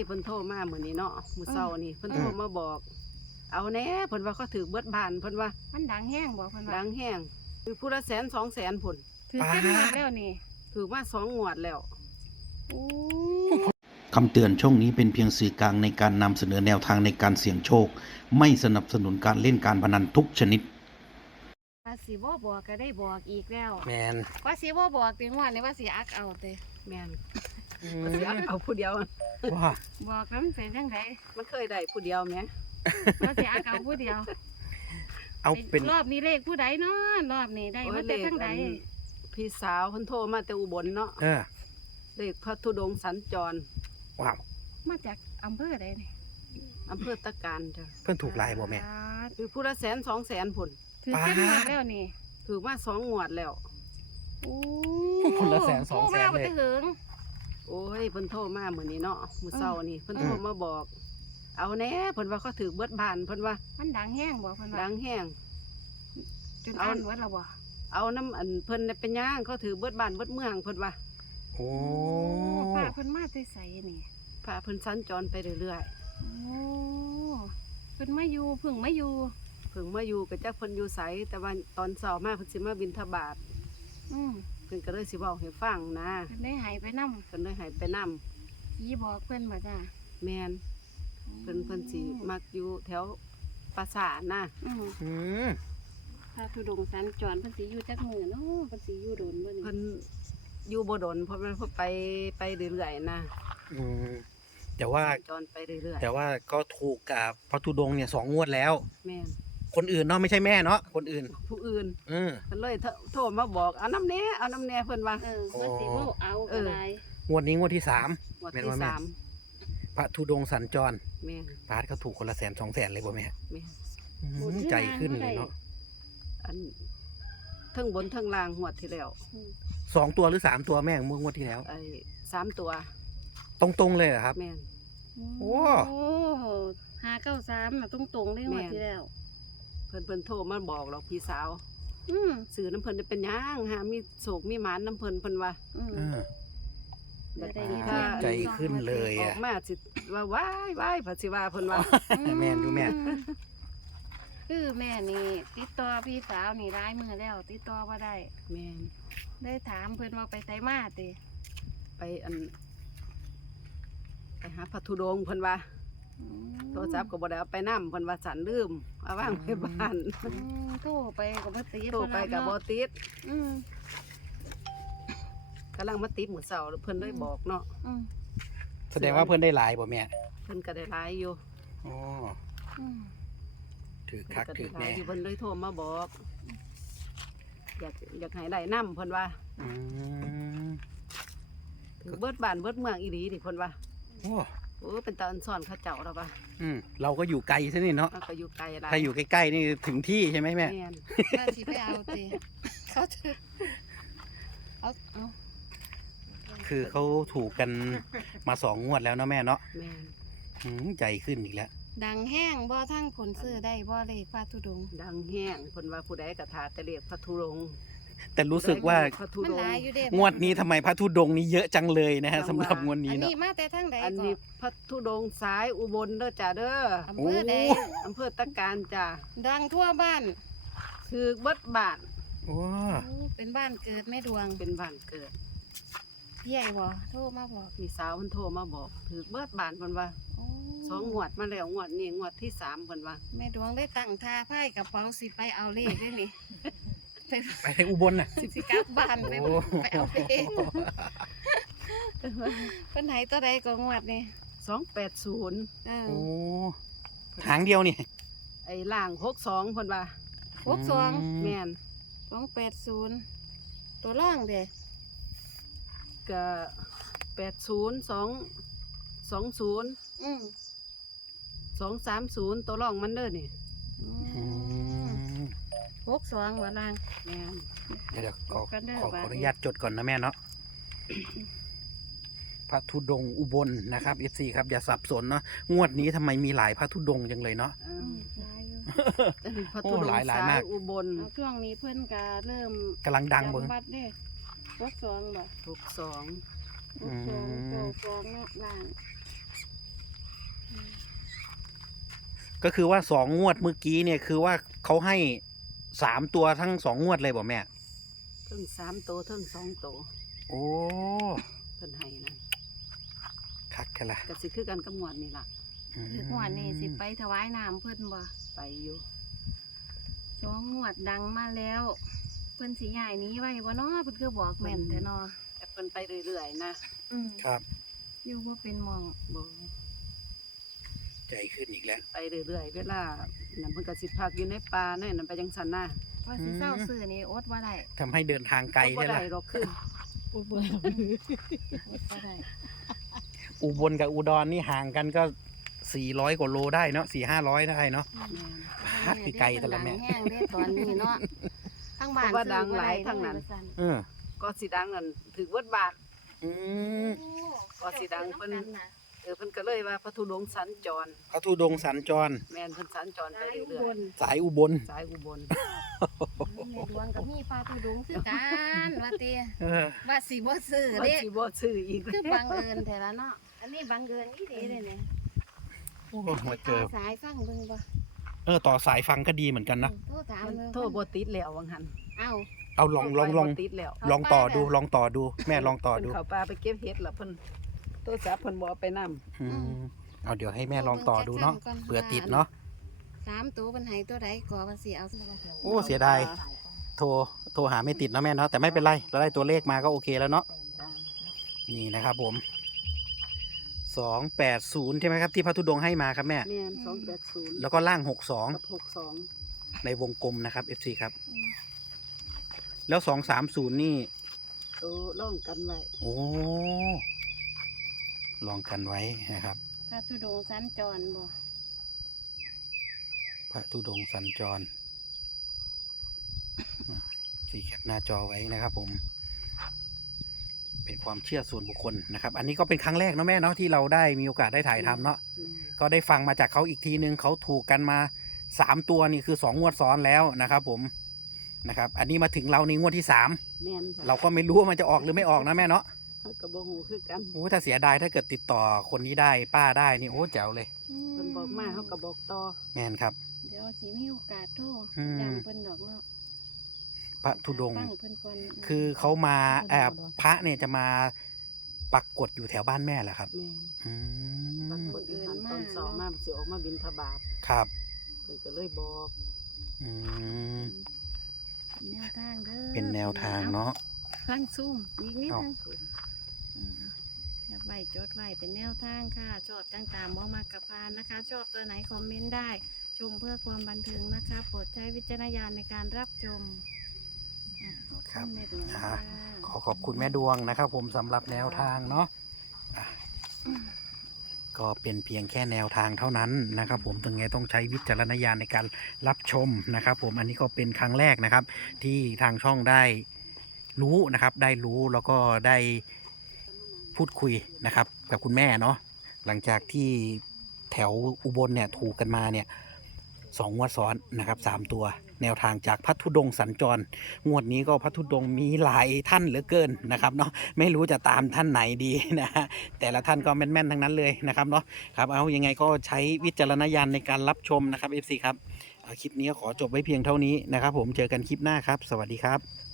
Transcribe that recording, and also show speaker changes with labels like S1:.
S1: เพิ่นโทรมามื้อนี้เนาะมื้อเช้านี่เพิ่นโทรมาบอกเอาแหน่เพิ่นว่าเขาถือเบิดบ้านเพิ่นว่า
S2: มันดังแห้งบ่เพิ่นว่า
S1: ดังแห้งคือผู้ละแสน2 แสนพุ่น
S2: ถือจักงวดแล้วนี่
S1: ถือมา2 งวดแล้ว
S2: โอ้
S3: คำเตือนช่องนี้เป็นเพียงสื่อกลางในการนำเสนอแนวทางในการเสี่ยงโชคไม่สนับสนุนการเล่นการพนันทุกชนิด
S2: ว่าสิบ่บอกก็ได้บอกอีกแล้ว
S3: แมน
S2: ว่าสิบ่บอกถึงว่านี่ว่าสิอักเอาเด้
S1: แม่นบ่สิเอาผู้เดียว
S3: ว่า
S2: บอกแล้วมันเป็นจังได
S1: มันเคยได้ผู้เดียวแหม
S2: ว่าสิอักเอาผู้เดียว
S3: เอาเป็น
S2: รอบนี้เลขผู้ใดเนาะรอบนี้ได้มาแต่จังได
S1: พี่สาวเพิ่นโทรมาแต่อุบลเนาะเลขพระธุดงค์สัญจร
S3: ว้าว
S2: มาจากอำเภอใดนี่
S1: อำเภอตะการจ้ะ
S3: เพิ่นถูกลายบ่แม่
S1: คือผู้ละแสน2 แสนพุ่น
S2: ถือจักงวดแล้วนี่
S1: ถือมา2 งวดแล้ว
S2: โอ้
S3: คนละแสน2 แสนเลย
S1: โอ้ยเพิ่นโทรมามื้อนี้เนาะมื้อเช้านี่เพิ่นโทรมาบอกเอาแหน่เพิ่นว่าเขาถือเบิดบ้านเพิ่นว่า
S2: มันดังแห้งบ่เพิ่นว่า
S1: ดังแห้ง
S2: จนอ่านวัดแล้วบ่
S1: เอาน้ำอันเพิ่นเป็นย่างเขาถือเบิดบ้านเบิดเมืองเพิ่นว่า
S3: โอ้
S2: พระเพิ่นมาแต่ไสนี่
S1: พระเพิ่นสัญจรไปเรื่อย
S2: ๆโอ้เพิ่นมาอยู่เพิ่งมาอยู่
S1: ก็จักเพิ่นอยู่ไสแต่ว่าตอนเช้ามาเพิ่นสิมาบิณฑบาตเพิ่นก็เลยสิเว้าให้ฟังนะ
S2: เพิ่นได้หายไปนำ
S1: เพิ่นเลยให้ไปนำ
S2: ผีบอกเพิ่นบ่จ้ะ
S1: แม่นเพิ่นสิมักอยู่แถวปราสาทนะ
S2: พระธุดงค์สัญจรเพิ่นสิอยู่จักมื้อเนาะเพิ่นสิอยู่โดนบ่นี่
S1: เพิ่นอยู่บ่ดนเพราะมันเพิ่นไปเรื่อยๆนะ
S3: แต่ว่า
S1: จรไปเรื่อยๆ
S3: แต่ว่าก็ถูกกับพระธุดงค์เนี่ย2 งวดแล้ว
S1: แม่น
S3: คนอื่นเนาะไม่ใช่แม่เนาะคนอื่น
S1: ผู้อื่นเพิ่นเลยโทรมาบอกเอาน้ำแน่เพิ่นว่า
S2: ว่าสิบ่เอาก็ได้
S3: งวดนี้งวดที่3
S1: งวดที่3
S3: พระธุดงค์สัญจร
S1: แม่น
S3: พาดเขาถูกคนละแสน2 แสนเลยบ่แม่
S1: แม่น
S3: ใจขึ้นเลยเนาะ
S1: อันทั้งบนทั้งล่างงวดที่แล้ว
S3: 2 ตัวหรือ3 ตัวแม่งวดที่แล้ว
S1: 3 ตัว
S3: ตรงๆเลยเหรอครับ
S1: แม่น
S3: โอ้
S2: 593น่ะตรงๆเลยงวดที่แล้ว
S1: เพิ่นโทรมาบอกหรอกพี่สาวสื่อน้ำเพิ่นเป็นย่างหามีโศกมีหมานน้ำเพิ่นว่า
S3: ใจขึ้นเลย
S1: ออกมาสิว่าว้ายผัดสิว่าเพิ่นว่า
S3: แม่ดูแม่
S2: คือแม่นี่ติดต่อพี่สาวนี่ร้ายมือแล้วติดต่อบ่ได้
S1: แม่
S2: ได้ถามเพิ่นว่าไปไสมาติ
S1: ไปหาพระธุดงค์เพิ่นว่าโทรศัพท์ก็บ่ได้เอาไปนำเพิ่นว่าฉันลืมเอาวางไว้บ้าน
S2: โทรไปก็บ่ติด
S1: โทรไปก็บ่ติดกำลังมาติดมื้อเช้าเพิ่นเลยบอกเนาะ
S3: แสดงว่าเพิ่นได้หลายบ่แม่
S1: เพิ่นก็ได้หลายอยู่
S3: อ๋อถือคักถือแน่
S1: เพิ่นเลยโทรมาบอกอยากให้ได้นำเพิ่นว่าถือเบิดบ้านเบิดเมืองอีหลีดิเพิ่นว่าโอ้เป็นตาอันซ่อนเขาเจ้าแล้วป่ะ
S3: เราก็อยู่ไกลซะนี่เนาะ
S1: ก็อยู่ไกลอะไร
S3: ถ้าอยู่ใกล้ๆนี่ถึงที่ใช่ไหมแม่
S2: ว่าสิไปเอาติเขาเอา
S3: คือเขาถูกกันมา2 งวดแล้วเนาะแม่เนาะใจขึ้นอีกแล้ว
S2: ดังแห้งบ่ทั้งผลซื้อได้บ่เลขพระธุดงค์
S1: ดังแห้งเพิ่นว่าผู้ใดก็ทาแต่เลขพระธุดงค์
S3: แต่รู้สึกว่างวดนี้ทำไมพระธุดงค์นี้เยอะจังเลยนะฮะสำหรับงวดนี้เนาะ
S2: อันนี้มาแต่ทางใดก่อน
S1: อันนี้พระธุดงค์สายอุบลเด้อจ้าเด้อ
S2: อำเภอใด
S1: อำเภอตะการจ้า
S2: ดังทั่วบ้าน
S1: คือเบิดบ้าน
S2: เป็นบ้านเกิดแม่ดวง
S1: เป็นบ้านเกิด
S2: ใหญ่บ่โทรมาบอก
S1: พี่สาวเพิ่นโทรมาบอกคือเบิดบ้านเพิ่นว่า2 งวดมาแล้วงวดนี้งวดที่3เพิ่นว่า
S2: แม่ดวงได้ตั้งท่าไพ่กระเป๋าสิไปเอาเลขได้นี่
S3: ไปอุบลน่ะ
S2: สิกลับบ้านไปเอาเลขเพิ่นให้ตัวใดก็งวดนี่
S1: 280
S3: โอ้หางเดียวนี่
S1: ไอ้ล่าง62เพิ่นว่า
S2: 62
S1: แม่น
S2: 280ตัวร่องเด้
S1: ก็80220 230ตัวร่องมันเด้อนี่
S2: 62ว่าล่าง
S1: แม่น
S3: เดี๋ยวขออนุญาตจดก่อนนะแม่เนาะพระธุดงค์อุบลนะครับ FC ครับอย่าสับสนเนาะงวดนี้ทำไมมีหลายพระธุดงค์จังเลยเนาะ
S1: พระธุดงค์สายอุบล
S2: ช่วงนี้เพิ่นก็เริ่ม
S3: กำลังดังเบิ่ง
S2: วัดเด้62บ่
S1: 62
S2: 62เนาะล่าง
S3: ก็คือว่า2 งวดเมื่อกี้เนี่ยคือว่าเขาให้3 ตัวทั้ง2 งวดเลยบ่แม่
S1: เทิง3โตเทิง2โต
S3: โอ้
S1: เพิ่นให้นะ
S3: คักกันละ
S1: ก็สิคือกันกับงวดนี่ล่ะ
S2: คืองวดนี้สิไปถวายน้ำเพิ่นบ่
S1: ไปอยู่
S2: 2 งวดดังมาแล้ว เพิ่นสิย้ายหนี้ไว้บ่เนาะเพิ่นคือบอกแม่นแท้เนาะ
S1: แต่เพิ่นไปเรื่อยๆนะ
S3: ครับ
S2: อยู่บ่เป็นหม่อง
S1: บ่
S3: ใจขึ้นอีกแล้ว
S1: ไปเรื่อยๆเวลานั่นเพิ่นก็สิพักอยู่ในป่านั่นไปจังซั่นนะ
S2: ว่าสิเศร้าซื้อนี่อดบ่ได้
S3: ทำให้เดินทางไกล
S1: บ่
S3: ได้
S1: ได้
S3: ละ
S1: หรอกคือ
S2: อดบ่ได้
S3: อุบลกับอุดรนี่ห่างกันก็400 กว่าโลได้เนาะ400-500ได้เนาะ
S1: แม่น
S3: พัดไปไกลแต่ละแม่
S2: แห้งเด้ตอนนี้เนาะทั้งบ้าน
S1: เพราะว่าดังหลายทั้งนั้น
S3: เออ
S1: ก็สิดังนั่นถือเบิดบาท
S3: อืม
S1: ก็สิดังเพิ่น เพิ่นก็เลยว่าพระธุดงค์สัญจร
S3: พระธุดงค์สัญจร
S1: แม่นเพิ่นสัญจรไป
S2: สายอุ
S1: เรื่
S2: บ
S1: อย
S2: ล
S3: สายอุบล
S1: ๆสายอุบล
S2: แม่ดวงกับมีปลาตุดงคือกันว่าติ
S3: เออ
S2: ว่าสิบ่ซื้อ
S1: ว่า
S2: เด้
S1: สิบ่ซื้ออีก
S2: คือบังเอิญแต่ละเนาะอันนี้บังเอิญอีเด้เลยเนี่ย
S3: โอ้โหเจอ
S2: สายฟังเบิ่งบ่
S3: ต่อสายฟังก็ดีเหมือนกันนะ
S2: โทรถาม
S1: มัน
S2: เบิ่ง
S1: โทรบ่ติดแล้ววังหัน
S2: เอ้า
S3: เอาลอง
S1: บ่ติดแล้ว
S3: ลองต่อดูลองต่อดู แม่ลองต่อ
S1: เพิ่น
S3: ดู
S1: เข้าป่าไปเก็บเห็ดแล้วเพิ่นโทรศัพท์เพิ่นบ่เอาไปนำ
S3: อืมเอาเดี๋ยวให้แม่ลองต่อดูเนาะเผื่อติดเนาะ
S2: 3ตัวเพิ่นให้ตัวใดก็ว่าสิเอา
S3: โอ้เสียดาย โทรหาไม่ติดนะแม่เนาะแต่ไม่เป็นไรเราได้ตัวเลขมาก็โอเคแล้วเนาะ
S1: จ้า
S3: นี่นะครับผม280ใช่ไหมครับที่พระธุดงค์ให้มาครับแม่
S1: แม่น280
S3: แล้วก็ล่าง
S1: กับ
S3: 62
S1: 62
S3: ในวงกลมนะครับ FC ครับ แล้ว230นี่
S1: โตร่องกันไว้
S3: โอ้ลองกันไว้นะครับ
S2: พระธุดงค์สัญจรบ่
S3: พระธุดงค์สัญจรสีแคปหน้าจอไว้นะครับผม เป็นความเชื่อส่วนบุคคลนะครับ อันนี้ก็เป็นครั้งแรกเนาะแม่เนาะที่เราได้มีโอกาสได้ถ่ายทำเนาะ
S1: แม่น
S3: ก็ได้ฟังมาจากเขาอีกทีนึงเขาถูกกันมา3 ตัวนี่คือ2 งวดซ้อนแล้วนะครับผมนะครับ อันนี้มาถึงเราในงวดที่3
S1: แม่นจ้ะ
S3: เราก็ไม่รู้ว่ามันจะออกหรือไม่ออกนะแม่เนาะ
S1: เฮาก็บ่ฮู้คือกัน
S3: โอ้ถ้าเสียดายถ้าเกิดติดต่อคนนี้ได้ป้าได้นี่โอ้แจ๋วเลย
S1: เพิ่นบอกมาเฮาก็บอกต่อ
S3: แม่นครับ
S2: เดี๋ยวสิมีโอกาสโทร
S3: อืม
S2: ย้ำเพิ่นดอกเนาะ
S3: พระธุดงค์
S2: ฟัเพิ่นก่อน
S3: คือเขามาพระเนี่ยจะมาปักกฎอยู่แถวบ้านแม่แหละครับ
S1: แม่น
S3: อื
S1: บาง
S3: ม
S1: คนอยู่หันตอนเช้ามาสิออกมาบิณฑบาต
S3: ครับ
S1: เพิ่นก็เลยบอก
S3: อืม
S2: แนวทางเด้อ
S3: เป็นแนวทางเนาะ
S2: ฟังซุ่มอีกนิด
S3: เอ้า
S2: นึงแคปไว้จดไว้เป็นแนวทางค่ะ ชอบต่างๆบ่มากกับพานนะคะ ชอบตัวไหนคอมเมนต์ได้ ชมเพื่อความบันเทิงนะคะ โปรดใช้วิจารณญาณในการรับชมขอบคุณแม่ดวงค่ะ
S3: ขอบคุณแม่ดวงนะครับ ผมสำหรับแนวทางเนาะอ่ะก็เป็นเพียงแค่แนวทางเท่านั้นนะครับ ผมถึงไงต้องใช้วิจารณญาณในการรับชมนะครับ ผมอันนี้ก็เป็นครั้งแรกนะครับ ที่ทางช่องได้รู้นะครับ ได้รู้แล้วก็ได้พูดคุยนะครับ กับคุณแม่เนาะหลังจากที่แถวอุบลเนี่ยถูกกันมาเนี่ย2 งวดซ้อนนะครับ3 ตัวแนวทางจากพัทธุดงค์สัญจร งวดนี้ก็พัทธุดงค์มีหลายท่านเหลือเกินนะครับเนาะไม่รู้จะตามท่านไหนดีนะฮะแต่ละท่านก็แม่นๆทั้งนั้นเลยนะครับเนาะครับเอายังไงก็ใช้วิจารณญาณในการรับชมนะครับ FC ครับคลิปนี้ขอจบไว้เพียงเท่านี้นะครับ ผมเจอกันคลิปหน้าครับ สวัสดีครับ